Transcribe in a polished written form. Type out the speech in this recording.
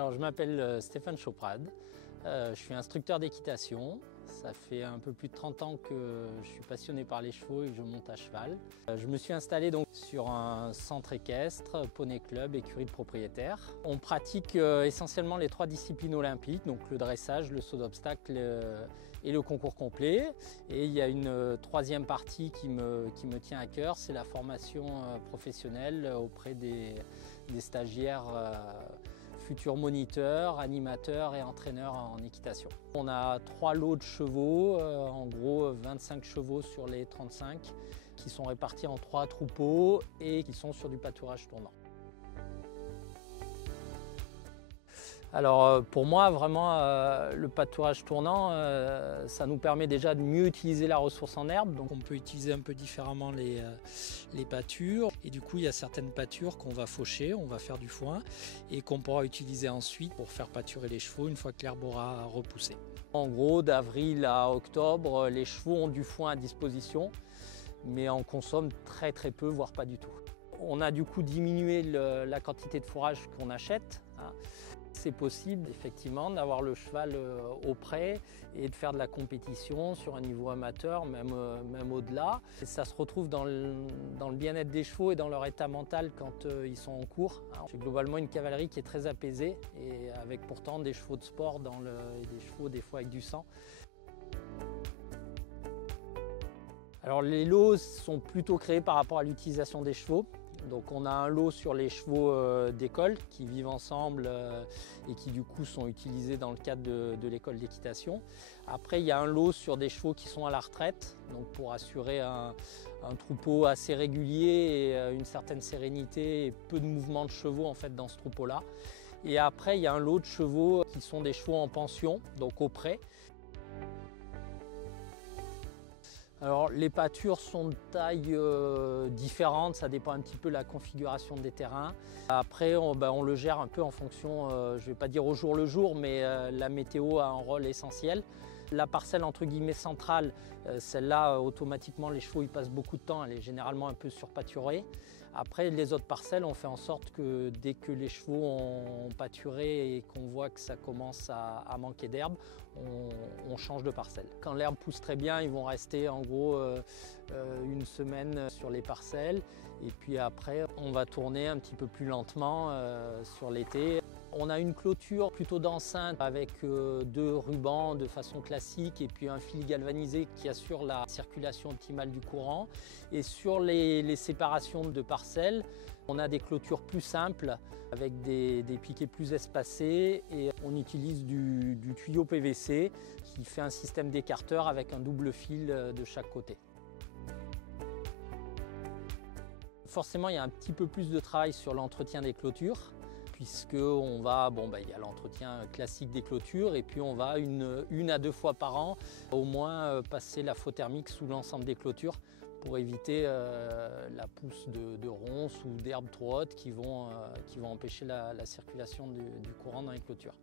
Alors, je m'appelle Stéphane Choprade, je suis instructeur d'équitation. Ça fait un peu plus de 30 ans que je suis passionné par les chevaux et que je monte à cheval. Je me suis installé donc sur un centre équestre, poney club, écurie de propriétaires. On pratique essentiellement les 3 disciplines olympiques, donc le dressage, le saut d'obstacle et le concours complet. Et il y a une 3e partie qui me tient à cœur, c'est la formation professionnelle auprès des stagiaires futurs moniteurs, animateurs et entraîneurs en équitation. On a 3 lots de chevaux, en gros 25 chevaux sur les 35, qui sont répartis en 3 troupeaux et qui sont sur du pâturage tournant. Alors pour moi, vraiment, le pâturage tournant, ça nous permet déjà de mieux utiliser la ressource en herbe. Donc on peut utiliser un peu différemment les pâtures. Et du coup, il y a certaines pâtures qu'on va faucher, on va faire du foin et qu'on pourra utiliser ensuite pour faire pâturer les chevaux une fois que l'herbe aura repoussé. En gros, d'avril à octobre, les chevaux ont du foin à disposition, mais on consomme très peu, voire pas du tout. On a du coup diminué la quantité de fourrage qu'on achète. C'est possible effectivement d'avoir le cheval au pré et de faire de la compétition sur un niveau amateur, même au-delà. Ça se retrouve dans le bien-être des chevaux et dans leur état mental quand ils sont en cours. C'est globalement une cavalerie qui est très apaisée et avec pourtant des chevaux de sport et des chevaux des fois avec du sang. Alors les lots sont plutôt créés par rapport à l'utilisation des chevaux. Donc on a un lot sur les chevaux d'école qui vivent ensemble et qui du coup sont utilisés dans le cadre de l'école d'équitation. Après il y a un lot sur des chevaux qui sont à la retraite, donc pour assurer un troupeau assez régulier et une certaine sérénité et peu de mouvements de chevaux en fait dans ce troupeau-là. Et après il y a un lot de chevaux qui sont des chevaux en pension, donc au pré. Alors les pâtures sont de taille différente, ça dépend un petit peu de la configuration des terrains. Après on le gère un peu en fonction, je ne vais pas dire au jour le jour, mais la météo a un rôle essentiel. La parcelle entre guillemets centrale, celle-là automatiquement les chevaux y passent beaucoup de temps, elle est généralement un peu surpâturée. Après les autres parcelles, on fait en sorte que dès que les chevaux ont pâturé et qu'on voit que ça commence à manquer d'herbe, on change de parcelle. Quand l'herbe pousse très bien, ils vont rester en gros une semaine sur les parcelles et puis après on va tourner un petit peu plus lentement sur l'été. On a une clôture plutôt d'enceinte avec 2 rubans de façon classique et puis un fil galvanisé qui assure la circulation optimale du courant. Et sur les séparations de parcelles, on a des clôtures plus simples avec des piquets plus espacés et on utilise du tuyau PVC qui fait un système d'écarteur avec un double fil de chaque côté. Forcément, il y a un petit peu plus de travail sur l'entretien des clôtures, puisqu'on va, il y a l'entretien classique des clôtures et puis on va une à 2 fois par an au moins passer la faux thermique sous l'ensemble des clôtures pour éviter la pousse de ronces ou d'herbes trop hautes qui vont empêcher la circulation du courant dans les clôtures.